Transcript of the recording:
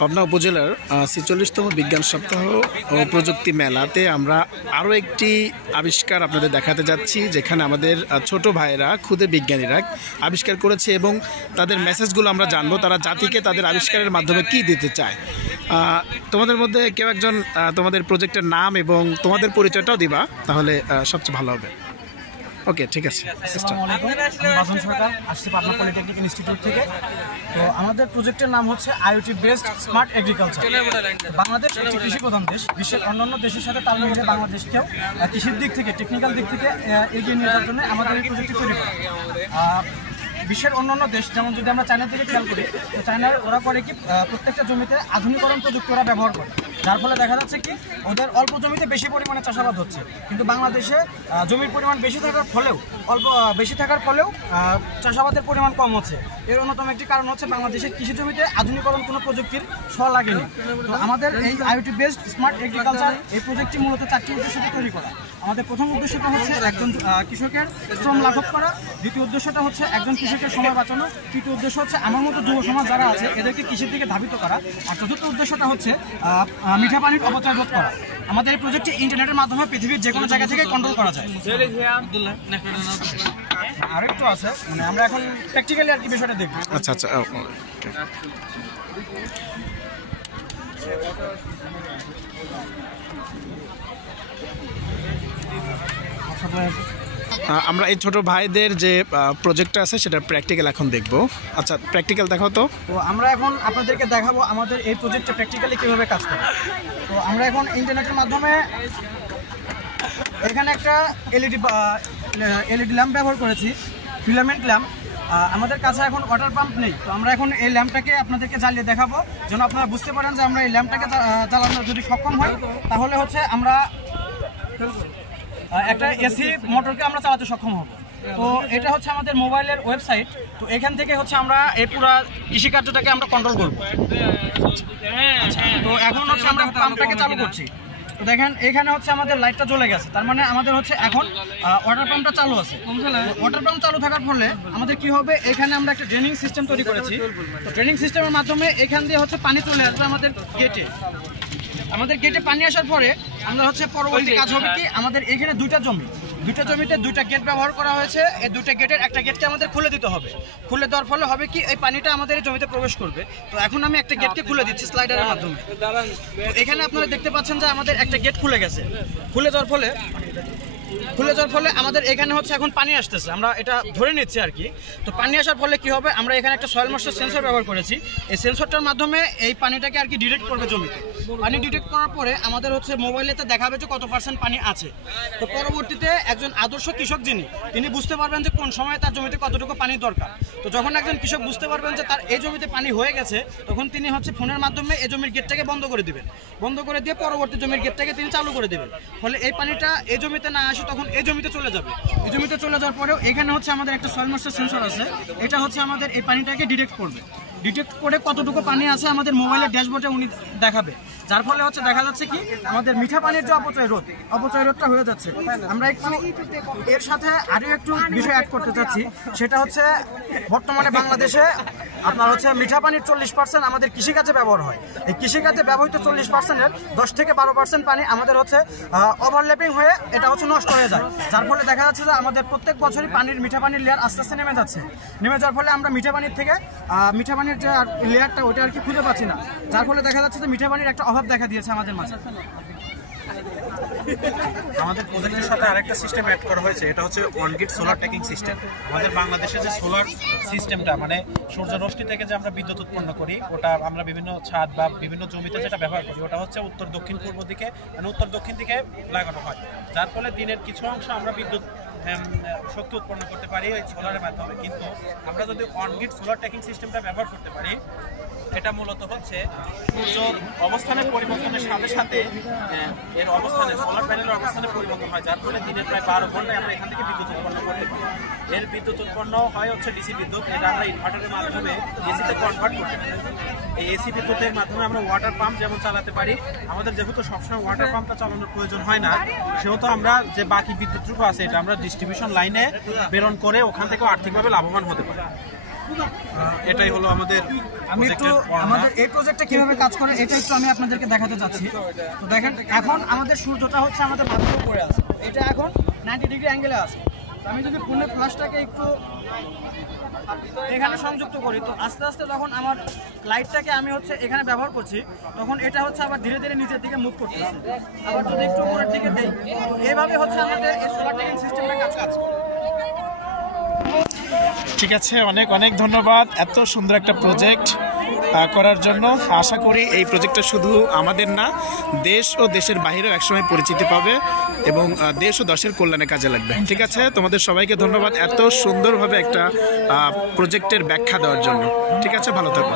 পাবনা উপজেলার ৪৬তম বিজ্ঞান সপ্তাহ ও প্রযুক্তি মেলাতে আমরা আরও একটি আবিষ্কার আপনাদের দেখাতে যাচ্ছি, যেখানে আমাদের ছোট ভাইয়েরা ক্ষুদে বিজ্ঞানীরা আবিষ্কার করেছে এবং তাদের মেসেজগুলো আমরা জানবো তারা জাতিকে তাদের আবিষ্কারের মাধ্যমে কি দিতে চায়। তোমাদের মধ্যে কেউ একজন তোমাদের প্রজেক্টের নাম এবং তোমাদের পরিচয়টাও দিবা, তাহলে সবচেয়ে ভালো হবে। ওকে, ঠিক আছে। আসসালামু আলাইকুম, আমি বাদন সরকার, আসছি পাবনা পলিটেকনিক ইনস্টিটিউট থেকে। তো আমাদের প্রজেক্টের নাম হচ্ছে IoT based smart agriculture. Bangladesh একটি কৃষি প্রধান দেশ। বিশ্বের অন্যান্য দেশের সাথে তাল মিলিয়ে বাংলাদেশকেও কৃষির দিক থেকে, টেকনিক্যাল দিক থেকে এগিয়ে নিয়ে যাওয়ার জন্য আমাদের এই প্রজেক্টটি তৈরি করা। বিশ্বের অন্যান্য দেশ, যেমন যদি আমরা চায়না থেকে খেয়াল করি, তো চায়নার ওরা করে কি প্রত্যেকটা জমিতে আধুনিকরণ প্রযুক্তি ওরা ব্যবহার করে, যার ফলে দেখা যাচ্ছে কি ওদের অল্প জমিতে বেশি পরিমাণে চাষাবাদ হচ্ছে। কিন্তু বাংলাদেশে জমির পরিমাণ বেশি থাকার ফলেও চাষাবাদের পরিমাণ কম হচ্ছে। এর অন্যতম একটি কারণ হচ্ছে বাংলাদেশের কৃষি জমিতে আধুনিকরণ কোনো প্রযুক্তির ছোঁয়া লাগেনি। তো আমাদের এই আইওটি বেসড স্মার্ট এগ্রিকালচার এই প্রজেক্টটি মূলত 4টি উদ্দেশ্যে তৈরি করা। আমাদের প্রথম উদ্দেশ্যটা হচ্ছে একজন কৃষকের শ্রম লাঘব করা, দ্বিতীয় উদ্দেশ্যটা হচ্ছে একজন কৃষকের সময় বাঁচানো, তৃতীয় উদ্দেশ্য হচ্ছে আমার মতো যুব সমাজ যারা আছে এদেরকে কৃষির দিকে ধাবিত করা, আর চতুর্থ উদ্দেশ্যটা হচ্ছে মিঠা পানির অপচয় রোধ করা। আমাদের এই প্রজেক্টটি ইন্টারনেটের মাধ্যমে পৃথিবীর যে কোনো জায়গা থেকে কন্ট্রোল করা যায়। আরেকটু আছে, মানে আমরা এখন প্র্যাকটিক্যালি আর কি বিষয়টা দেখব। আচ্ছা আচ্ছা, আমরা এই ছোট ভাইদের যে প্রজেক্টটা আছে সেটা প্র্যাকটিক্যাল এখন দেখব। আচ্ছা, প্র্যাকটিক্যাল দেখাও তো। আমরা এখন আপনাদেরকে দেখাবো আমাদের এই প্রজেক্টটা প্র্যাকটিক্যালি কীভাবে কাজ করে। তো আমরা এখন ইন্টারনেটের মাধ্যমে এখানে একটা এলইডি ল্যাম্প ব্যবহার করেছি, ফিলামেন্ট ল্যাম্প। আমাদের কাছে এখন ওয়াটার পাম্প নেই, তো আমরা এখন এই ল্যাম্পটাকে আপনাদেরকে জ্বালিয়ে দেখাবো, যেন আপনারা বুঝতে পারেন যে আমরা এই ল্যাম্পটাকে জ্বালানো যদি সক্ষম হয় তাহলে হচ্ছে আমরা একটা এসি মোটরকে আমরা চালাতে সক্ষম হব। তো এটা হচ্ছে আমাদের মোবাইলের ওয়েবসাইট। তো এখান থেকে হচ্ছে আমরা এই পুরো কৃষিকার্যটাকে আমরা কন্ট্রোল করব। তো এখন হচ্ছে আমরা পাম্পটাকে চালু করছি। তো দেখেন এখানে হচ্ছে আমাদের লাইটটা জ্বলে গেছে, তার মানে আমাদের হচ্ছে এখন ওয়াটার পাম্পটা চালু আছে। ওয়াটার পাম্প চালু থাকার ফলে আমাদের কি হবে, এখানে আমরা একটা ড্রেনিং সিস্টেম তৈরি করেছি। তো ড্রেনিং সিস্টেমের মাধ্যমে এখান দিয়ে হচ্ছে পানি চলে আসবে আমাদের গেটে। আমাদের গেটে পানি আসার পরে আমরা হচ্ছে পরবর্তী কাজ হবে কি, আমাদের এখানে দুইটা জমিতে দুইটা গেট ব্যবহার করা হয়েছে। এই দুইটা গেটের একটা গেটকে আমাদের খুলে দিতে হবে। খুলে দেওয়ার ফলে হবে কি, এই পানিটা আমাদের এই জমিতে প্রবেশ করবে। তো এখন আমি একটা গেটকে খুলে দিচ্ছি স্লাইডারের মাধ্যমে। তো এখানে আপনারা দেখতে পাচ্ছেন যে আমাদের একটা গেট খুলে গেছে। খুলে যাওয়ার ফলে আমাদের এখানে হচ্ছে এখন পানি আসতেছে, আমরা এটা ধরে নিচ্ছি আর কি। তো পানি আসার ফলে কি হবে, আমরা এখানে একটা সয়েল ময়েশ্চার সেন্সর ব্যবহার করেছি। এই সেন্সরটার মাধ্যমে এই পানিটাকে আর কি ডিটেক্ট করবে জমিতে। পানি ডিটেক্ট করার পরে আমাদের হচ্ছে মোবাইলেতে দেখাবে যে কত % পানি আছে। তো পরবর্তীতে একজন আদর্শ কৃষক তিনি বুঝতে পারবেন যে কোন সময় তার জমিতে কতটুকু পানি দরকার। তো যখন একজন কৃষক বুঝতে পারবেন যে তার এই জমিতে পানি হয়ে গেছে, তখন তিনি হচ্ছে ফোনের মাধ্যমে এই জমির গেটটাকে বন্ধ করে দিবেন। বন্ধ করে দিয়ে পরবর্তী জমির গেটটাকে তিনি চালু করে দেবেন। ফলে এই পানিটা এই জমিতে না আসে, তখন এই জমিতে চলে যাবে। এই জমিতে চলে যাওয়ার পরেও এখানে হচ্ছে আমাদের একটা সয়েল ময়েশ্চার সেন্সর আছে। এটা হচ্ছে আমাদের এই পানিটাকে ডিটেক্ট করবে। ডিটেক্ট করে কতটুকু পানি আছে আমাদের মোবাইলের ড্যাশবোর্ডে উনি দেখাবে, যার ফলে হচ্ছে দেখা যাচ্ছে কি আমাদের মিঠা পানির যে অপচয় রোধটা হয়ে যাচ্ছে। আমরা একটু এর সাথে আরও একটু বিষয় অ্যাড করতে চাচ্ছি, সেটা হচ্ছে বর্তমানে বাংলাদেশে আপনার হচ্ছে মিঠা পানির 40% আমাদের কৃষিকাজে ব্যবহার হয়। এই কৃষিকাজে ব্যবহৃত 40%-এর 10 থেকে 12% পানি আমাদের হচ্ছে ওভারল্যাপিং হয়ে এটা হচ্ছে নষ্ট হয়ে যায়, যার ফলে দেখা যাচ্ছে যে আমাদের প্রত্যেক বছরই মিঠা পানির লেয়ার আস্তে আস্তে নেমে যাওয়ার ফলে আমরা মিঠা পানির থেকে মিঠা পানির যে লেয়ারটা ওটা আর কি খুঁজে পাচ্ছি না, যার ফলে দেখা যাচ্ছে যে মিঠা পানির একটা অভাব দেখা দিয়েছে আমাদের মাঝে। আমাদের প্রজেক্টের সাথে আরেকটা সিস্টেম অ্যাড করা হয়েছে, এটা হচ্ছে অন গ্রিড সোলার ট্যাকিং সিস্টেম। আমাদের বাংলাদেশে যে সোলার সিস্টেমটা, মানে সূর্য রশ্মি থেকে যে আমরা বিদ্যুৎ উৎপন্ন করি, ওটা আমরা বিভিন্ন ছাদ বা বিভিন্ন জমিতে যেটা ব্যবহার করি, ওটা হচ্ছে উত্তর দক্ষিণ পূর্ব দিকে, মানে উত্তর দক্ষিণ দিকে লাগানো হয়, যার ফলে দিনের কিছু অংশ আমরা বিদ্যুৎ শক্তি উৎপন্ন করতে পারি এই সোলারের মাধ্যমে। কিন্তু আমরা যদি অন গ্রিড সোলার ট্যাকিং সিস্টেমটা ব্যবহার করতে পারি, এটা মূলত হচ্ছে সূর্যর অবস্থানের পরিবর্তনের সাথে সাথে এর অবস্থানে, সোলার প্যানেলের অবস্থানে পরিবর্তন হয়, যার ফলে দিনের প্রায় 12 ঘন্টায় আমরা এখান থেকে বিদ্যুৎ উৎপন্ন করতে পারি। এর বিদ্যুৎ উৎপন্ন হয় হচ্ছে ডিসি বিদ্যুৎ, এটা আমরা ইনভার্টারের মাধ্যমে এসিতে কনভার্ট করতে পারি। এই এসি বিদ্যুতের মাধ্যমে আমরা ওয়াটার পাম্প যেমন চালাতে পারি। আমাদের যেহেতু সবসময় ওয়াটার পাম্পটা চালানোর প্রয়োজন হয় না, সেহেতু আমরা যে বাকি বিদ্যুৎটুকু আছে এটা আমরা ডিস্ট্রিবিউশন লাইনে প্রেরণ করে ওখান থেকেও আর্থিকভাবে লাভবান হতে পারি। এটাই হলো আমাদের আমি একটু প্রজেক্টের আমাদের এই প্রজেক্টটা কিভাবে কাজ করে এটা একটু আমি আপনাদেরকে দেখাতে চাচ্ছি। তো দেখেন এখন আমাদের সূর্যটা হচ্ছে আমাদের মাথার উপরে আছে, এটা এখন 90 ডিগ্রি অ্যাঙ্গেলে আছে। তো আমি যদি ফোনের ফ্ল্যাশটাকে একটু এখানে সংযুক্ত করি, তো আস্তে আস্তে যখন আমার লাইটটাকে আমি হচ্ছে এখানে ব্যবহার করছি, তখন এটা হচ্ছে আবার ধীরে ধীরে নিচের দিকে মুভ করতেছে। আবার যদি একটু উপরের দিকে দেই, তো এইভাবে হচ্ছে আমাদের এই সোলার ট্যাকিং সিস্টেমটা কাজ করে। ঠিক আছে, অনেক অনেক ধন্যবাদ এত সুন্দর একটা প্রজেক্ট করার জন্য। আশা করি এই প্রজেক্টটা শুধু আমাদের না, দেশ ও দেশের বাইরেও একসময় পরিচিতি পাবে এবং দেশ ও দেশের কল্যাণে কাজে লাগবে। ঠিক আছে, তোমাদের সবাইকে ধন্যবাদ এত সুন্দরভাবে একটা প্রজেক্টের ব্যাখ্যা দেওয়ার জন্য। ঠিক আছে, ভালো থাকো।